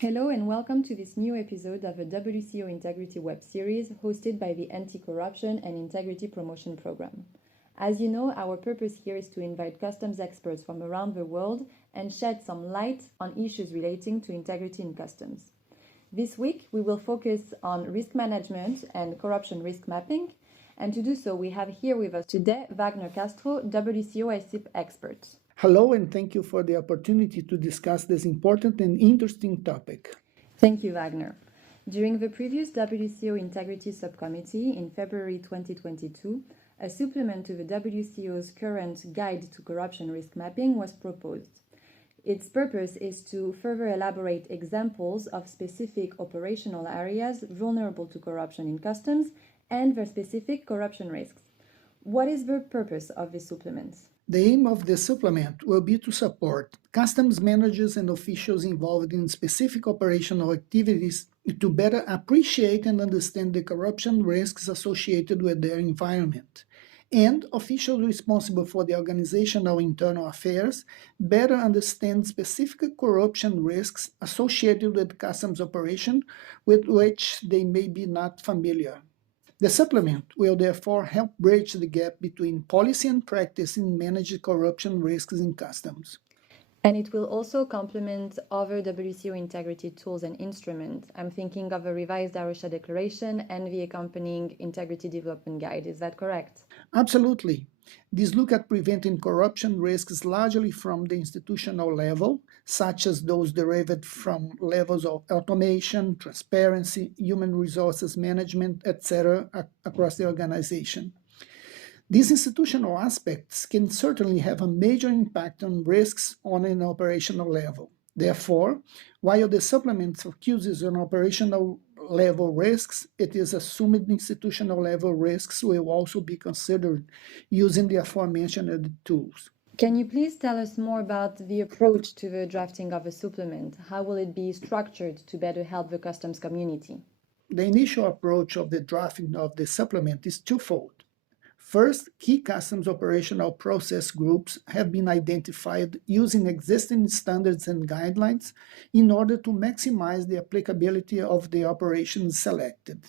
Hello and welcome to this new episode of a WCO Integrity web series hosted by the Anti-Corruption and Integrity Promotion Program. As you know, our purpose here is to invite customs experts from around the world and shed some light on issues relating to integrity in customs. This week, we will focus on risk management and corruption risk mapping, and to do so, we have here with us today Wagner Castro, WCO ICIP expert. Hello, and thank you for the opportunity to discuss this important and interesting topic. Thank you, Wagner. During the previous WCO Integrity Subcommittee in February 2022, a supplement to the WCO's current Guide to Corruption Risk Mapping was proposed. Its purpose is to further elaborate examples of specific operational areas vulnerable to corruption in customs and their specific corruption risks. What is the purpose of this supplement? The aim of the supplement will be to support customs managers and officials involved in specific operational activities to better appreciate and understand the corruption risks associated with their environment, and officials responsible for the organizational internal affairs better understand specific corruption risks associated with customs operation with which they may be not familiar. The supplement will therefore help bridge the gap between policy and practice in managing corruption risks in customs. And it will also complement other WCO integrity tools and instruments. I'm thinking of a revised Arusha Declaration and the accompanying Integrity Development Guide. Is that correct? Absolutely. These look at preventing corruption risks largely from the institutional level, such as those derived from levels of automation, transparency, human resources management, etc., across the organization. These institutional aspects can certainly have a major impact on risks on an operational level. Therefore, while the supplement focuses on operational level risks, it is assumed institutional level risks will also be considered using the aforementioned tools. Can you please tell us more about the approach to the drafting of a supplement? How will it be structured to better help the customs community? The initial approach of the drafting of the supplement is twofold. First, key customs operational process groups have been identified using existing standards and guidelines in order to maximize the applicability of the operations selected.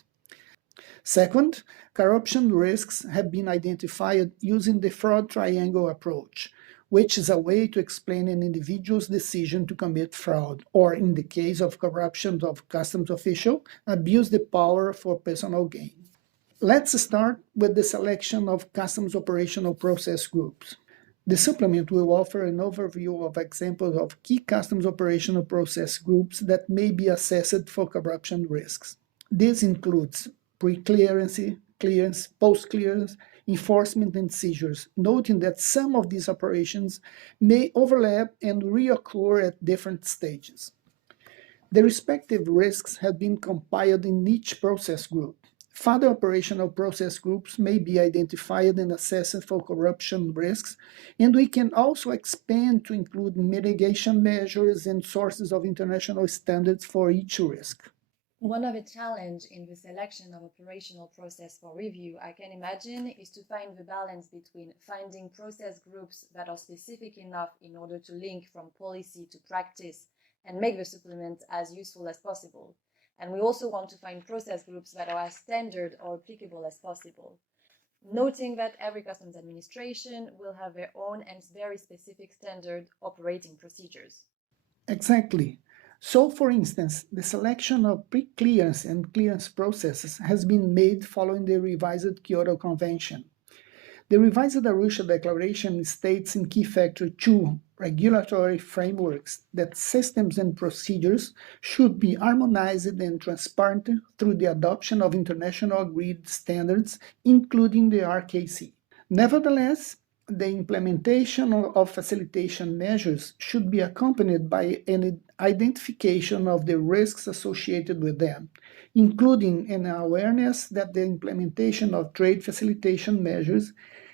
Second, corruption risks have been identified using the fraud triangle approach, which is a way to explain an individual's decision to commit fraud, or in the case of corruption of customs official, abuse the power for personal gain. Let's start with the selection of customs operational process groups. The supplement will offer an overview of examples of key customs operational process groups that may be assessed for corruption risks. This includes pre-clearance, clearance, post-clearance, enforcement, and seizures, noting that some of these operations may overlap and reoccur at different stages. The respective risks have been compiled in each process group. Further operational process groups may be identified and assessed for corruption risks, and we can also expand to include mitigation measures and sources of international standards for each risk. One of the challenges in the selection of operational process for review, I can imagine, is to find the balance between finding process groups that are specific enough in order to link from policy to practice and make the supplement as useful as possible. And we also want to find process groups that are as standard or applicable as possible, noting that every customs administration will have their own and very specific standard operating procedures. Exactly. So, for instance, the selection of pre-clearance and clearance processes has been made following the revised Kyoto Convention. The revised Arusha Declaration states in Key Factor 2 regulatory frameworks that systems and procedures should be harmonized and transparent through the adoption of international agreed standards, including the RKC. Nevertheless, the implementation of facilitation measures should be accompanied by an identification of the risks associated with them, including an awareness that the implementation of trade facilitation measures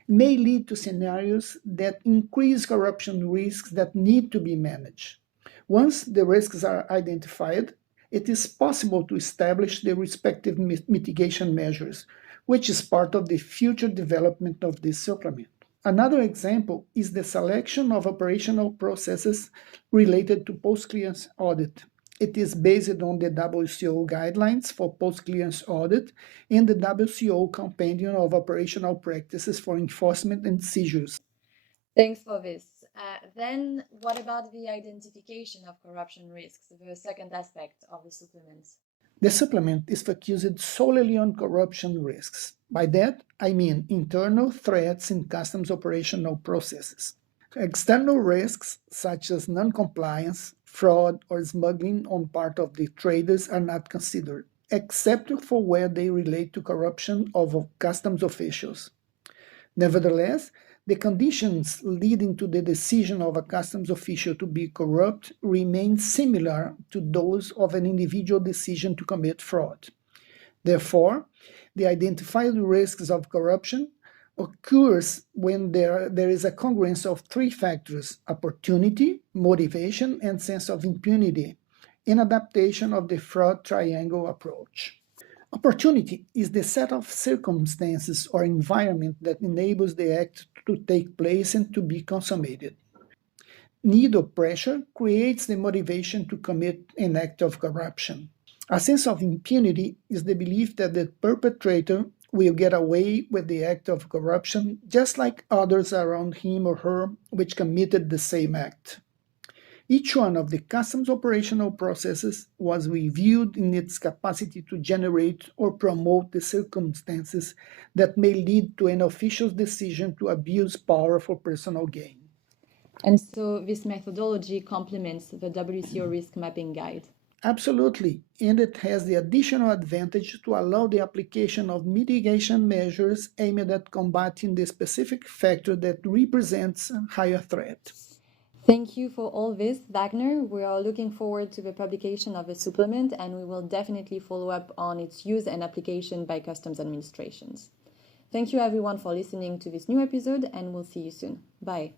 may lead to scenarios that increase corruption risks that need to be managed. Once the risks are identified, it is possible to establish the respective mitigation measures, which is part of the future development of this supplement. Another example is the selection of operational processes related to post-clearance audit. It is based on the WCO guidelines for post-clearance audit and the WCO Compendium of Operational Practices for Enforcement and Seizures. Thanks for this. Then, what about the identification of corruption risks, the second aspect of the supplement? The supplement is focused solely on corruption risks. By that, I mean internal threats in customs operational processes. External risks, such as non-compliance, fraud, or smuggling on part of the traders, are not considered, except for where they relate to corruption of customs officials. Nevertheless, the conditions leading to the decision of a customs official to be corrupt remain similar to those of an individual decision to commit fraud. Therefore, the identified risks of corruption occurs when there is a congruence of three factors: opportunity, motivation, and sense of impunity, in adaptation of the fraud triangle approach. Opportunity is the set of circumstances or environment that enables the act to take place and to be consummated. Need or pressure creates the motivation to commit an act of corruption. A sense of impunity is the belief that the perpetrator will get away with the act of corruption just like others around him or her which committed the same act. Each one of the customs operational processes was reviewed in its capacity to generate or promote the circumstances that may lead to an official's decision to abuse power for personal gain. And so this methodology complements the WCO risk mapping guide. Absolutely, and it has the additional advantage to allow the application of mitigation measures aimed at combating the specific factor that represents a higher threat. Thank you for all this, Wagner. We are looking forward to the publication of the supplement, and we will definitely follow up on its use and application by customs administrations. Thank you everyone for listening to this new episode, and we'll see you soon. Bye.